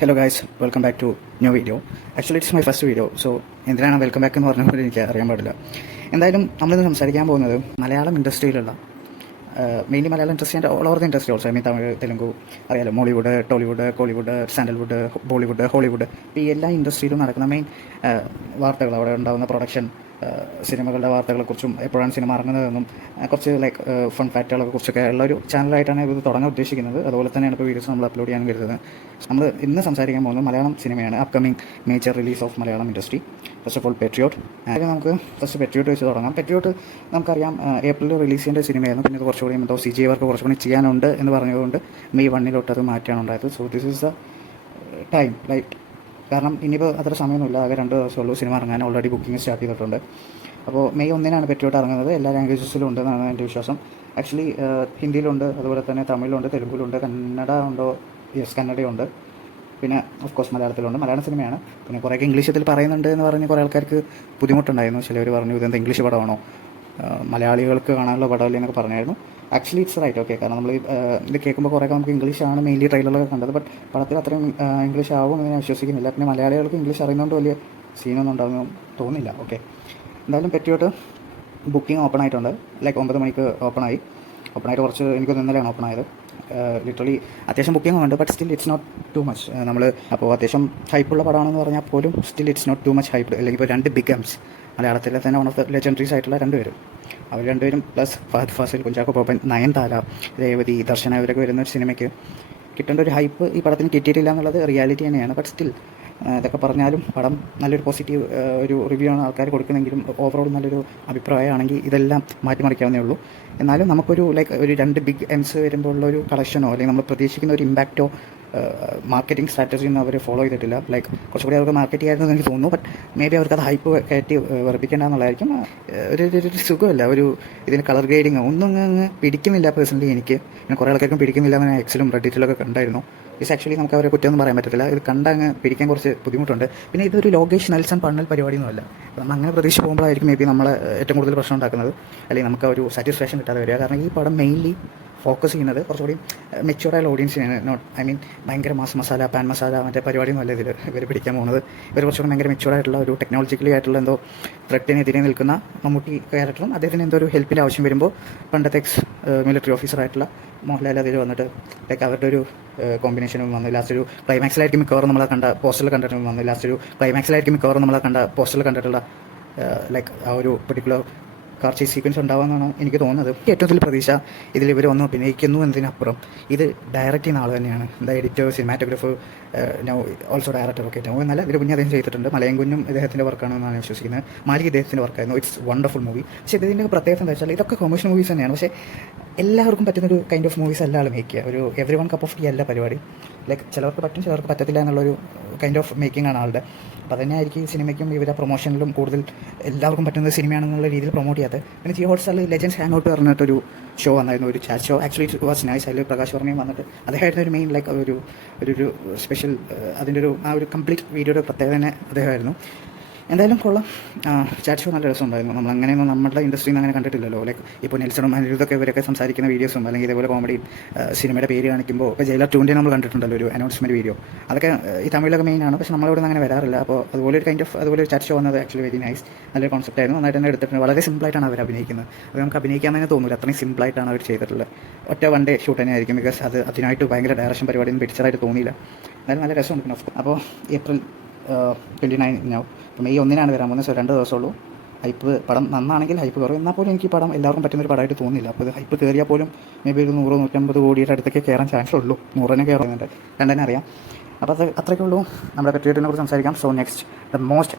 Hello guys, welcome back to new video. Actually it's my first video. So എന്തിനാണ് welcome back എന്ന് പറഞ്ഞപ്പോൾ എനിക്ക് അറിയാൻ പാടില്ല. എന്തായാലും നമ്മളിന്ന് സംസാരിക്കാൻ പോകുന്നത് മലയാളം ഇൻഡസ്ട്രിയിലുള്ള മെയിൻലി മലയാളം ഇൻഡസ്ട്രീൻ്റെ all over the industry also. I mean Tamil, Telugu, അറിയാലോ, മോളിവുഡ്, ടോളിവുഡ്, കോളിവുഡ്, സാൻഡൽവുഡ്, ബോളിവുഡ്, ഹോളിവുഡ്, ഇപ്പോൾ ഈ എല്ലാ ഇൻഡസ്ട്രിയിലും നടക്കുന്ന മെയിൻ വാർത്തകൾ, അവിടെ ഉണ്ടാകുന്ന പ്രൊഡക്ഷൻ, സിനിമകളുടെ വാർത്തകളെക്കുറിച്ചും എപ്പോഴാണ് സിനിമ ഇറങ്ങുന്നതെന്നും കുറച്ച് ലൈക്ക് ഫൺ ഫാക്റ്റുകളെ കുറിച്ചൊക്കെ ഉള്ള ഒരു ചാനലായിട്ടാണ് ഇത് തുടങ്ങാൻ ഉദ്ദേശിക്കുന്നത്. അതുപോലെ തന്നെയാണ് ഇപ്പോൾ വീഡിയോസ് നമ്മൾ അപ്ലോഡ് ചെയ്യാൻ വരുന്നത്. നമ്മൾ ഇന്ന് സംസാരിക്കാൻ പോകുന്നത് മലയാളം സിനിമയാണ്, upcoming major release of Malayalam industry. First of all Patriot. നമുക്ക് ഫസ്റ്റ് പെട്രിയോട്ട് വെച്ച് തുടങ്ങാം. പെട്രിയോട്ട് നമുക്കറിയാം ഏപ്രിലിൽ റിലീസ് ചെയ്യേണ്ട സിനിമയായിരുന്നു. പിന്നെ ഇത് കുറച്ചുകൂടി എന്തോ CG വർക്ക് കുറച്ചുകൂടി ചെയ്യാനുണ്ട് എന്ന് പറഞ്ഞതുകൊണ്ട് മെയ് 1 അത് മാറ്റാണ് ഉണ്ടായത്. So this is the time, like കാരണം ഇനിയിപ്പോൾ അത്ര സമയമൊന്നുമില്ല, ആകെ 2 ദിവസമുള്ളൂ സിനിമ ഇറങ്ങാൻ. ഓൾറെഡി ബുക്കിംഗ് സ്റ്റാർട്ട് ചെയ്തിട്ടുണ്ട്. അപ്പോൾ മെയ് 1 പെട്രിയോട്ട് ഇറങ്ങുന്നത്. എല്ലാ ലാംഗ്വേജസിലും ഉണ്ടെന്നാണ് എൻ്റെ വിശ്വാസം. ആക്ച്വലി ഹിന്ദിയിലുണ്ട്, അതുപോലെ തന്നെ തമിഴിലുണ്ട്, തെലുങ്കിലുണ്ട്, കന്നഡ ഉണ്ടോ? യെസ്, കന്നഡയുണ്ട്. പിന്നെ ഓഫ് കോഴ്സ് മലയാളത്തിലുണ്ട്. മലയാളം സിനിമയാണ്. പിന്നെ കുറേയൊക്കെ ഇംഗ്ലീഷത്തിൽ പറയുന്നുണ്ട് എന്ന് പറഞ്ഞ് കുറേ ആൾക്കാർക്ക് ബുദ്ധിമുട്ടുണ്ടായിരുന്നു. ചിലവർ പറഞ്ഞു ഇതെന്താ ഇംഗ്ലീഷ് പടമാണോ, മലയാളികൾക്ക് കാണാനുള്ള പടമല്ലേ എന്നൊക്കെ പറഞ്ഞായിരുന്നു. Actually it's right, okay. കാരണം നമ്മൾ ഇത് കേൾക്കുമ്പോൾ കുറേയൊക്കെ നമുക്ക് ഇംഗ്ലീഷാണ് മെയിൻലി ട്രെയിലറൊക്കെ കണ്ടത്. ബട്ട് പടത്തിൽ അത്രയും ഇംഗ്ലീഷ് ആവും എന്ന് ഞാൻ വിശ്വസിക്കുന്നില്ല. പിന്നെ മലയാളികൾക്ക് ഇംഗ്ലീഷ് അറിയുന്നതുകൊണ്ട് വലിയ സീനൊന്നും ഉണ്ടാകുമെന്ന് തോന്നുന്നില്ല. ഓക്കെ, എന്തായാലും പെട്രിയോട്ട് ബുക്കിംഗ് ഓപ്പൺ ആയിട്ടുണ്ട്. ലൈക്ക് 9 മണിക്ക് ഓപ്പണായിട്ട് കുറച്ച് എനിക്ക് ഇന്നലെയാണ് ഓപ്പൺ ആയത്. ലിറ്ററലി അത്യാവശ്യം ബുക്കിംഗ് ഉണ്ട്, but still it's not too much. നമ്മൾ അപ്പോൾ അത്യാവശ്യം ഹൈപ്പുള്ള പടമാണെന്ന് പറഞ്ഞാൽ പോലും still it's not too much hype. അല്ലെങ്കിൽ ഇപ്പോൾ 2 ബിഗ് ഗംസ് മലയാളത്തിലെ തന്നെ വൺ ഓഫ് ദ ലെജൻഡറീസ് ആയിട്ടുള്ള 2 പേരും, അവർ 2 പേരും പ്ലസ് ഫഹദ് ഫാസിൽ, കുഞ്ചാക്കോ ബോബൻ, നയൻതാര, രേവതി, ദർശന, ഇവരൊക്കെ വരുന്ന ഒരു സിനിമയ്ക്ക് കിട്ടേണ്ട ഒരു ഹൈപ്പ് ഈ പടത്തിന് കിട്ടിയിട്ടില്ല എന്നുള്ളത് റിയാലിറ്റി തന്നെയാണ്. ബട്ട് സ്റ്റിൽ ഇതൊക്കെ പറഞ്ഞാലും പടം നല്ലൊരു പോസിറ്റീവ് ഒരു റിവ്യൂ ആണ് ആൾക്കാർ കൊടുക്കുന്നെങ്കിലും ഓവറോൾ നല്ലൊരു അഭിപ്രായമാണെങ്കിൽ ഇതെല്ലാം മാറ്റിമറിക്കാവുന്നേ ഉള്ളൂ. എന്നാലും നമുക്കൊരു ലൈക്ക് ഒരു 2 ബിഗ് എംസ് വരുമ്പോൾ ഉള്ളൊരു കളക്ഷനോ അല്ലെങ്കിൽ നമ്മൾ പ്രതീക്ഷിക്കുന്ന ഒരു ഇമ്പാക്റ്റോ മാർക്കറ്റിംഗ് സ്ട്രാറ്റജിയൊന്നും അവർ ഫോളോ ചെയ്തിട്ടില്ല. ലൈക്ക് കുറച്ചുകൂടി അവർക്ക് മാർക്കറ്റ് ചെയ്യാമെന്ന് എനിക്ക് തോന്നുന്നു. ബട്ട് മേ ബി അവർക്ക് അത് ഹൈപ്പ് കയറ്റി വെറുപ്പിക്കേണ്ടെന്നുള്ളതായിരിക്കും. ഒരു സുഖമില്ല, ഒരു ഇതിന് കളർ ഗ്രേഡിങ് ഒന്നും അങ്ങ് പിടിക്കുന്നില്ല പേഴ്സണലി എനിക്ക്. പിന്നെ കുറേ ആൾക്കാർക്കും പിടിക്കുന്നില്ല എന്ന് എക്സിലും റെഡിറ്റിലൊക്കെ കണ്ടായിരുന്നു. ഇത് ആക്ച്വലി നമുക്ക് അവരെ കുറ്റമൊന്നും പറയാൻ പറ്റത്തില്ല. ഇത് കണ്ടങ്ങ് പിടിക്കാൻ കുറച്ച് ബുദ്ധിമുട്ടുണ്ട്. പിന്നെ ഇതൊരു ലോകേഷ് നെൽസൺ പണ്ണൽ പരിപാടിയൊന്നുമല്ല. നമ്മൾ അങ്ങനെ പ്രതീക്ഷ പോകുമ്പോഴായിരിക്കും മേ ബി നമ്മളെ ഏറ്റവും കൂടുതൽ പ്രശ്നം ഉണ്ടാക്കുന്നത്, അല്ലെങ്കിൽ നമുക്ക് ഒരു സാറ്റിസ്ഫാക്ഷൻ കിട്ടാതെ വരിക. കാരണം ഈ പടം മെയിൻലി ഫോക്കസ് ചെയ്യുന്നത് കുറച്ചുകൂടി മെച്യൂർഡായ ഓഡിയൻസിനാണ്. നോട്ട് ഐ മീൻ ഭയങ്കര മാസ് മസാല, പാൻ മസാല മറ്റേ പരിപാടിയൊന്നും അല്ല ഇവർ പിടിക്കാൻ പോകുന്നത്. ഇവർ കുറച്ചുകൂടി ഭയങ്കര മെച്യൂർഡായിട്ടുള്ള ഒരു ടെക്നോളജിക്കലി ആയിട്ടുള്ള എന്തോ ത്രെട്ടിനെതിരെ നിൽക്കുന്ന മമ്മൂട്ടി ക്യാരക്ടറും അദ്ദേഹത്തിന് എന്തോ ഒരു ഹെൽപ്പിൻ്റെ ആവശ്യം വരുമ്പോൾ പണ്ടത്തെ മിലിറ്ററി ഓഫീസറായിട്ടുള്ള മോഹൻലാൽ അതിൽ വന്നിട്ട് ലൈക്ക് അവരുടെ ഒരു കോമ്പിനേഷനും വന്നു. ലാസ്റ്റ് ഒരു ക്ലൈമാക്സിലായിരിക്കും മിക്കവാറും നമ്മളെ കണ്ട പോസ്റ്ററിൽ കണ്ടിട്ട് വന്നു. ലാസ്റ്റ് ഒരു ക്ലൈമാക്സിലായിരിക്കും മിക്കവാറും നമ്മളെ കണ്ട പോസ്റ്ററിൽ കണ്ടിട്ടുള്ള ലൈക്ക് ആ ഒരു പെർട്ടിക്കുലർ കാർ ചേസ് സീക്വൻസ് ഉണ്ടാവുമെന്നാണ് എനിക്ക് തോന്നുന്നത്. ഏറ്റവും വലിയ പ്രതീക്ഷ ഇതിൽ ഇവർ വന്ന് അഭിനയിക്കുന്നു എന്നതിനപ്പുറം ഇത് ഡയറക്റ്റ് ചെയ്യുന്ന ആൾ തന്നെയാണ്. എന്താ editor, cinematographer, no also director. Okay, no എന്നല്ല, ഇതിന് മുന്നേ അദ്ദേഹം ചെയ്തിട്ടുണ്ട്. മലയൻകുഞ്ഞും ഇദ്ദേഹത്തിൻ്റെ വർക്കാണെന്നാണ് വിശ്വസിക്കുന്നത്. മാലിക് ഇദ്ദേഹത്തിൻ്റെ വർക്കായിരുന്നു. It's wonderful movie. പക്ഷേ ഇതിൻ്റെ പ്രത്യേകത എന്താ വെച്ചാൽ ഇതൊക്കെ കൊമേഴ്ഷ്യൽ മൂവീസ് തന്നെയാണ്. പക്ഷേ എല്ലാവർക്കും പറ്റുന്നൊരു കൈൻഡ് ഓഫ് മൂവീസ് അല്ല ആൾ മേക്ക് ചെയ്യുക. ഒരു every one cup of tea അല്ല പരിപാടി. ലൈക്ക് ചിലർക്ക് പറ്റും, ചിലർക്ക് പറ്റത്തില്ല എന്നുള്ളൊരു കൈൻഡ് ഓഫ് മേക്കിംഗ് ആണ് ആളുടെ. അപ്പോൾ തന്നെ ആയിരിക്കും ഈ സിനിമയ്ക്കും ഇവരെ പ്രൊമോഷനിലും കൂടുതൽ എല്ലാവർക്കും പറ്റുന്ന സിനിമയാണെന്നുള്ള രീതിയിൽ പ്രൊമോട്ട് ചെയ്യാത്തത്. പിന്നെ ജിയോ ഹോട്ട്സ്റ്റാറിൽ ലെജൻസ് ഹാങ് ഔട്ട് പറഞ്ഞിട്ടൊരു ഷോ വന്നായിരുന്നു, ഒരു chat show. Actually it was nice. അതിൽ പ്രകാശ് വർമ്മയും വന്നിട്ട് അദ്ദേഹമായിരുന്നു ഒരു മെയിൻ ലൈക്ക് ഒരു സ്പെഷ്യൽ അതിൻ്റെ ആ ഒരു കംപ്ലീറ്റ് വീഡിയോയുടെ പ്രത്യേകത തന്നെ അദ്ദേഹമായിരുന്നു. എന്തായാലും കൊള്ളാം. ചാറ്റ് ഷോ നല്ല രസമുണ്ടായിരുന്നു. നമ്മളങ്ങനെയൊന്നും നമ്മുടെ ഇൻഡസ്ട്രിയിൽ നിന്ന് അങ്ങനെ കണ്ടിട്ടില്ലല്ലോ. ലൈക്ക് ഇപ്പോൾ നെൽസണും അനിരുദ്ധൊക്കെ ഇവരൊക്കെ സംസാരിക്കുന്ന വീഡിയോസും അല്ലെങ്കിൽ ഇതേപോലെ കോമഡി സിനിമയുടെ പേര് കാണിക്കുമ്പോൾ ഇപ്പോൾ ജയിലർ 2 നമ്മൾ കണ്ടിട്ടുണ്ടല്ലോ ഒരു അനൗൺസ്മെൻറ്റ് വീഡിയോ. അതൊക്കെ ഈ തമിഴിലൊക്കെ മെയിനാണ്, പക്ഷേ നമ്മളിവിടെ നിന്ന് അങ്ങനെ വരാറില്ല. അപ്പോൾ അതുപോലെ ഒരു കൈൻഡ് ഓഫ് അതുപോലെ ഒരു ചാറ്റ് ഷോ വന്നത് ആക്ച്വലി വെരി നൈസ്. നല്ലൊരു കോൺസെപ്റ്റ് ആയിരുന്നു. നന്നായിട്ട് തന്നെ എടുത്തിട്ടുണ്ട്. വളരെ സിമ്പിളായിട്ടാണ് അവർ അഭിനയിക്കുന്നത്. അത് നമുക്ക് അഭിനയിക്കാൻ തന്നെ തോന്നില്ല, അത്രയും സിമ്പിളായിട്ടാണ് അവർ ചെയ്തിട്ടുള്ളത്. ഒറ്റ 1 ഡേ ഷൂട്ട് തന്നെ ആയിരിക്കും. ബിക്കോസ് അതിനായിട്ട് ഭയങ്കര ഡയറക്ഷൻ പരിപാടിയൊന്നും പിടിച്ചതായിട്ട് തോന്നിയില്ല. എന്നാലും നല്ല രസമുണ്ട്. അപ്പോൾ ഏപ്രിൽ 29 ഇപ്പോൾ മെയ് 1 വരാൻ പോകുന്നത്. 2 ദിവസമുള്ളൂ. ഹൈപ്പ് പടം നന്നാണെങ്കിൽ ഹൈപ്പ് കുറവ്. എന്നാൽ പോലും എനിക്ക് ഈ പടം എല്ലാവർക്കും പറ്റുന്നൊരു പടമായിട്ട് തോന്നില്ല. അപ്പോൾ ഇത് ഹൈപ്പ് കയറിയാൽ പോലും മേ ബി ഒരു 100-150 കോടിയുടെ അടുത്തൊക്കെ കയറാൻ ചാൻസ് ഉള്ളൂ. 100 കയറുന്നുണ്ട്, 2 അറിയാം. അപ്പോൾ അത്രയ്ക്കുള്ളൂ നമ്മുടെ പെട്രിയോട്ടിനെ കുറിച്ച് സംസാരിക്കാം. So next the most